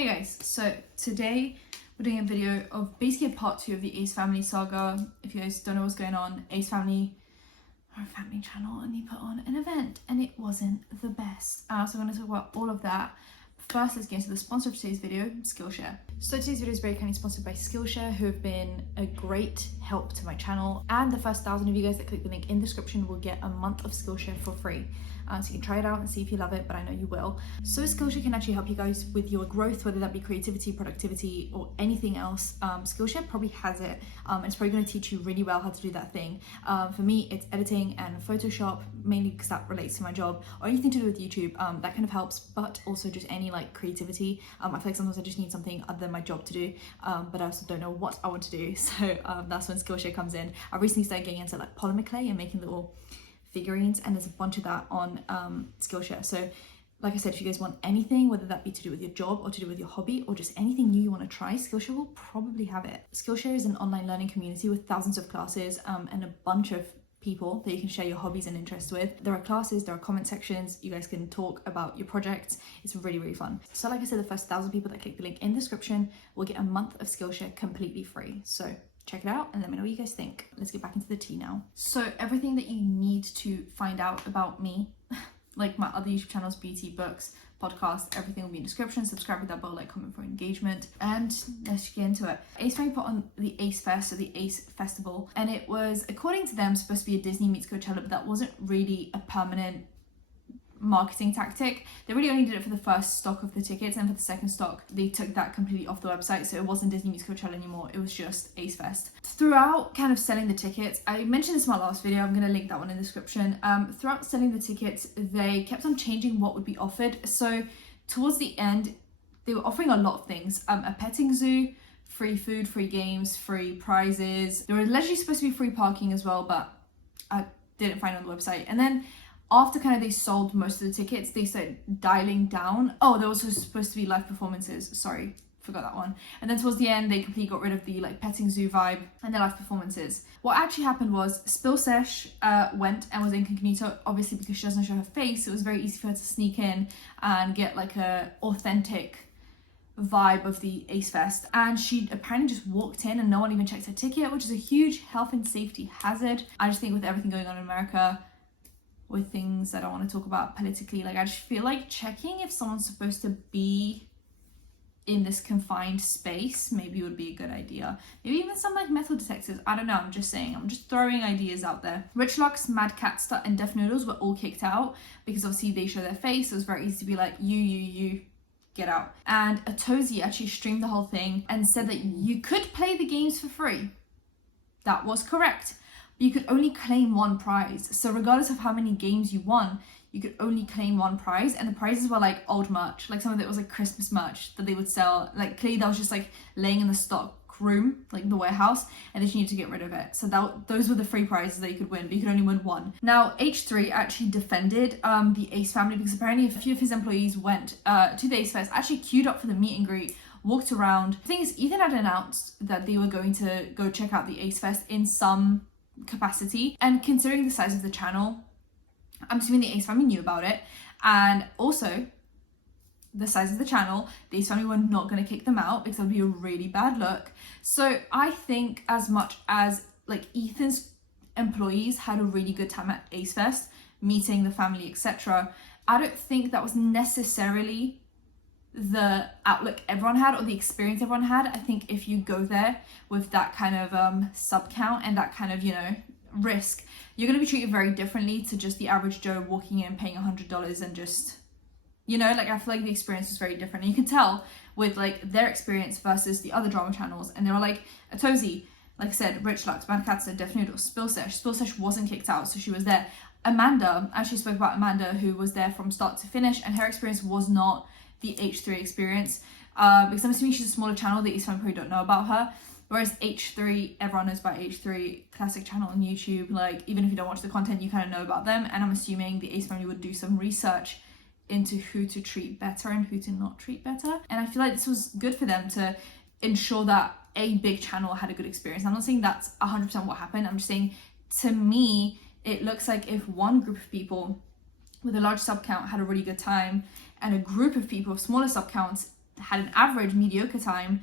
Hey guys, so today we're doing a video of basically a part 2 of the Ace Family saga. If you guys don't know what's going on, Ace Family are a family channel and they put on an event and it wasn't the best. So I'm going to talk about all of that. First, let's get into the sponsor of today's video, Skillshare. So today's video is very kindly sponsored by Skillshare, who have been a great help to my channel. And the first 1,000 of you guys that click the link in the description will get a month of Skillshare for free. So you can try it out and see if you love it, but I know you will. So Skillshare can actually help you guys with your growth, whether that be creativity, productivity, or anything else. Skillshare probably has it. It's probably going to teach you really well how to do that thing. For me, it's editing and Photoshop, mainly because that relates to my job, or anything to do with YouTube. That kind of helps, but also just any like creativity. I feel like sometimes I just need something other than my job to do, but I also don't know what I want to do. So that's when Skillshare comes in. I recently started getting into like polymer clay and making little figurines, and there's a bunch of that on Skillshare. So like I said, if you guys want anything, whether that be to do with your job or to do with your hobby or just anything new you want to try, Skillshare will probably have it. Skillshare is an online learning community with thousands of classes and a bunch of people that you can share your hobbies and interests with. There are classes, there are comment sections, you guys can talk about your projects. It's really, really fun. So like I said, the first 1,000 people that click the link in the description will get a month of Skillshare completely free. So check it out and let me know what you guys think. Let's get back into the tea now. So everything that you need to find out about me, like my other YouTube channels, beauty, books, podcast, everything will be in the description. Subscribe with that bell, like, comment for engagement, and let's get into it. Ace Family put on the Ace Fest, or the Ace Festival, and it was, according to them, supposed to be a Disney meets Coachella, but that wasn't really a permanent marketing tactic. They really only did it for the first stock of the tickets, and for the second stock they took that completely off the website, so it wasn't Disney meets Coachella anymore, it was just Ace Fest. Throughout kind of selling the tickets, I mentioned this in my last video, I'm going to link that one in the description. Throughout selling the tickets, they kept on changing what would be offered. So towards the end they were offering a lot of things, a petting zoo, free food, free games, free prizes. There was allegedly supposed to be free parking as well, but I didn't find it on the website. And then after kind of they sold most of the tickets, they started dialing down. Oh, there was also supposed to be live performances. Sorry, forgot that one. And then towards the end, they completely got rid of the like petting zoo vibe and the live performances. What actually happened was Skillshare went and was incognito, obviously because she doesn't show her face. It was very easy for her to sneak in and get like a authentic vibe of the Ace Fest, and she apparently just walked in and no one even checked her ticket, which is a huge health and safety hazard. I just think with everything going on in America, with things that I want to talk about politically, like I just feel like checking if someone's supposed to be in this confined space maybe would be a good idea. Maybe even some like metal detectors, I don't know, I'm just saying, I'm just throwing ideas out there. Rich Lux, Mad Catster and Deaf Noodles were all kicked out because obviously they show their face, so it was very easy to be like, you get out. And Atozi actually streamed the whole thing and said that you could play the games for free. That was correct. You could only claim one prize. So regardless of how many games you won, you could only claim one prize. And the prizes were like old merch, like some of it was like Christmas merch that they would sell. Like clearly that was just like laying in the stock room, like the warehouse, and they just needed to get rid of it. So those were the free prizes that you could win, but you could only win one. Now H3 actually defended the Ace Family because apparently a few of his employees went to the Ace Fest, actually queued up for the meet and greet, walked around. The thing is, Ethan had announced that they were going to go check out the Ace Fest in some capacity, and considering the size of the channel, I'm assuming the Ace Family knew about it, and also the size of the channel, the Ace Family were not going to kick them out because that would be a really bad look. So I think as much as like Ethan's employees had a really good time at Ace Fest, meeting the family, etc., I don't think that was necessarily the outlook everyone had or the experience everyone had. I think if you go there with that kind of sub count and that kind of, you know, risk, you're going to be treated very differently to just the average Joe walking in and paying $100 and just, you know, like I feel like the experience was very different. And you can tell with like their experience versus the other drama channels, and they were like Atozi, like I said, Rich Lux, Mad Catster, Deaf Noodles, Skillshare wasn't kicked out, so she was there. Amanda, I actually spoke about Amanda, who was there from start to finish, and her experience was not the H3 experience, because I'm assuming she's a smaller channel, the Ace Family probably don't know about her, whereas H3, everyone knows about H3, classic channel on YouTube, like even if you don't watch the content, you kind of know about them, and I'm assuming the Ace Family would do some research into who to treat better and who to not treat better, and I feel like this was good for them to ensure that a big channel had a good experience. I'm not saying that's 100% what happened, I'm just saying, to me, it looks like if one group of people with a large sub count had a really good time, and a group of people of smaller sub counts had an average mediocre time,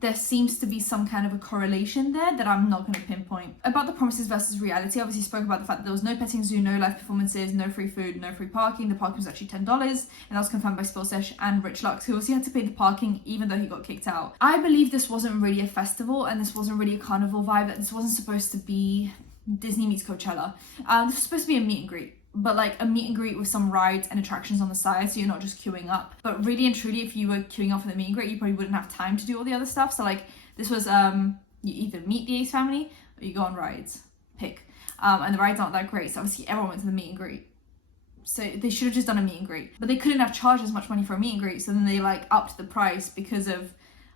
there seems to be some kind of a correlation there that I'm not going to pinpoint. About the promises versus reality, obviously spoke about the fact that there was no petting zoo, no live performances, no free food, no free parking. The parking was actually $10, and that was confirmed by Skillshare and Rich Lux, who also had to pay the parking even though he got kicked out. I believe this wasn't really a festival, and this wasn't really a carnival vibe, that this wasn't supposed to be Disney meets Coachella. This was supposed to be a meet and greet, but like a meet and greet with some rides and attractions on the side, so you're not just queuing up. But really and truly, if you were queuing up for the meet and greet, you probably wouldn't have time to do all the other stuff. So like this was you either meet the Ace family or you go on rides, pick. And the rides aren't that great, so obviously everyone went to the meet and greet. So they should have just done a meet and greet, but they couldn't have charged as much money for a meet and greet, so then they like upped the price because of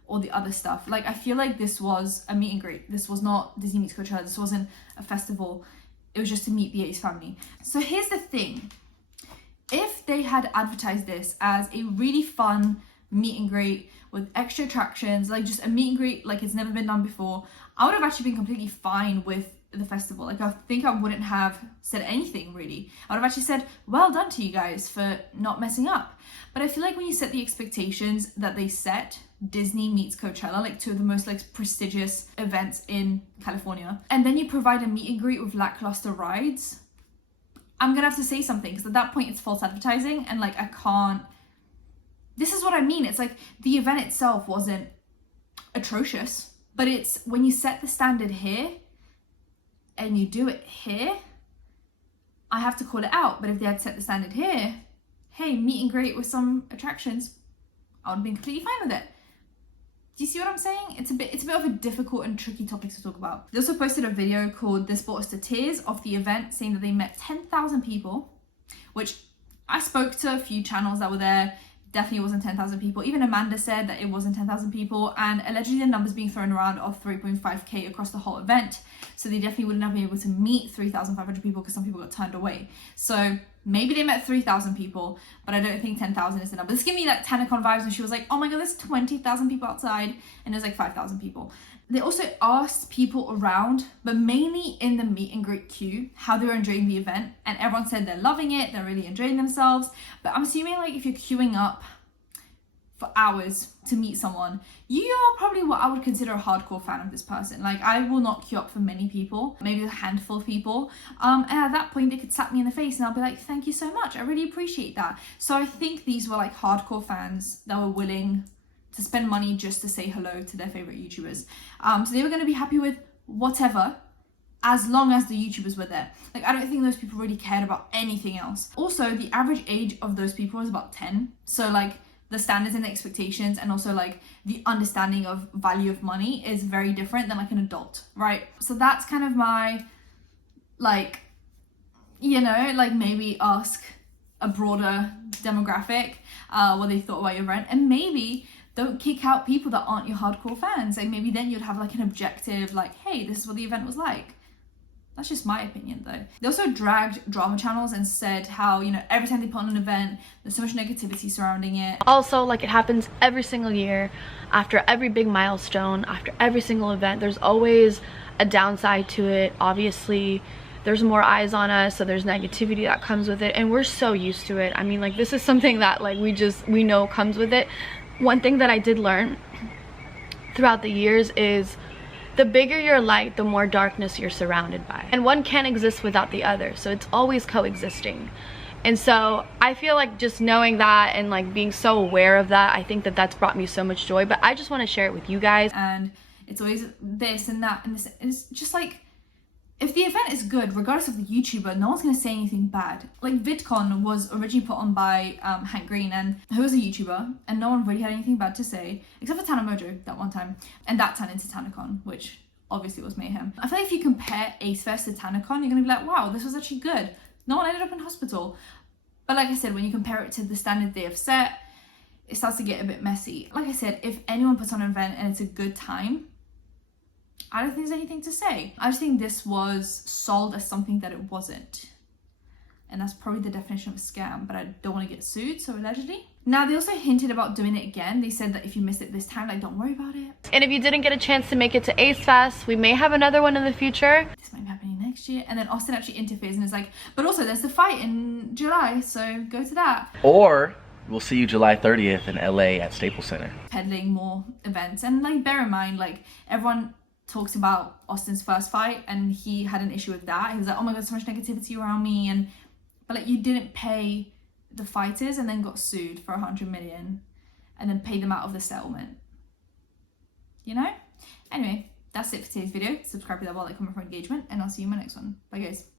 all the other stuff. Like I feel like this was a meet and greet. This was not Disney meets Coachella. This wasn't a festival. It was just to meet the Ace family. So here's the thing. If they had advertised this as a really fun meet and greet with extra attractions, like just a meet and greet like it's never been done before, I would have actually been completely fine with the festival. Like I think I wouldn't have said anything really. I would have actually said, well done to you guys for not messing up. But I feel like when you set the expectations that they set, Disney meets Coachella, like two of the most like prestigious events in California, and then you provide a meet and greet with lackluster rides, I'm gonna have to say something, because at that point it's false advertising, and like I can't. This is what I mean. It's like the event itself wasn't atrocious, but it's when you set the standard here and you do it here, I have to call it out. But if they had set the standard here, hey, meet and greet with some attractions, I would have been completely fine with it. Do you see what I'm saying? It's a bit of a difficult and tricky topic to talk about. They also posted a video called This Brought Us to Tears of the event, saying that they met 10,000 people, which I spoke to a few channels that were there. Definitely wasn't 10,000 people. Even Amanda said that it wasn't 10,000 people, and allegedly the numbers being thrown around of 3.5k across the whole event. So they definitely wouldn't have been able to meet 3,500 people because some people got turned away. So maybe they met 3,000 people, but I don't think 10,000 is the number. This gave me like TanaCon vibes, and she was like, oh my god, there's 20,000 people outside, and there's like 5,000 people. They also asked people around, but mainly in the meet and greet queue, how they were enjoying the event, and everyone said they're loving it, they're really enjoying themselves. But I'm assuming like if you're queuing up for hours to meet someone, you are probably what I would consider a hardcore fan of this person. Like I will not queue up for many people, maybe a handful of people, and at that point they could slap me in the face and I'll be like, thank you so much, I really appreciate that. So I think these were like hardcore fans that were willing to spend money just to say hello to their favorite YouTubers. So they were going to be happy with whatever, as long as the YouTubers were there. Like I don't think those people really cared about anything else. Also, the average age of those people was about 10. So like the standards and the expectations, and also like the understanding of value of money is very different than like an adult, right? So that's kind of my, like, you know, like maybe ask a broader demographic what they thought about your event, and maybe don't kick out people that aren't your hardcore fans. Like maybe then you'd have like an objective, like, hey, this is what the event was like. That's just my opinion though. They also dragged drama channels and said how, you know, every time they put on an event, there's so much negativity surrounding it. Also, like it happens every single year, after every big milestone, after every single event, there's always a downside to it. Obviously, there's more eyes on us, so there's negativity that comes with it, and we're so used to it. I mean, like this is something that like we know comes with it. One thing that I did learn throughout the years is the bigger your light, the more darkness you're surrounded by. And one can't exist without the other, so it's always coexisting. And so I feel like just knowing that and like being so aware of that, I think that that's brought me so much joy. But I just want to share it with you guys. And it's always this and that, and this, and it's just like, if the event is good, regardless of the YouTuber, no one's going to say anything bad. Like VidCon was originally put on by Hank Green, and who was a YouTuber, and no one really had anything bad to say, except for Tana Mojo that one time, and that turned into TanaCon, which obviously was mayhem. I feel like if you compare Ace Fest to TanaCon, you're going to be like, wow, this was actually good. No one ended up in hospital. But like I said, when you compare it to the standard they have set, it starts to get a bit messy. Like I said, if anyone puts on an event and it's a good time, I don't think there's anything to say. I just think this was sold as something that it wasn't. And that's probably the definition of a scam, but I don't want to get sued, so allegedly. Now, they also hinted about doing it again. They said that if you missed it this time, like, don't worry about it. And if you didn't get a chance to make it to Ace Fest, we may have another one in the future. This might be happening next year. And then Austin actually interferes and is like, but also there's the fight in July, so go to that. Or We'll see you July 30th in LA at Staples Center. Peddling more events. And like, bear in mind, like, everyone talks about Austin's first fight and he had an issue with that. He was like, oh my god, so much negativity around me. But like, you didn't pay the fighters and then got sued for 100 million and then paid them out of the settlement, you know? Anyway, that's it for today's video. Subscribe to that bell, like, comment for engagement, and I'll see you in my next one. Bye guys.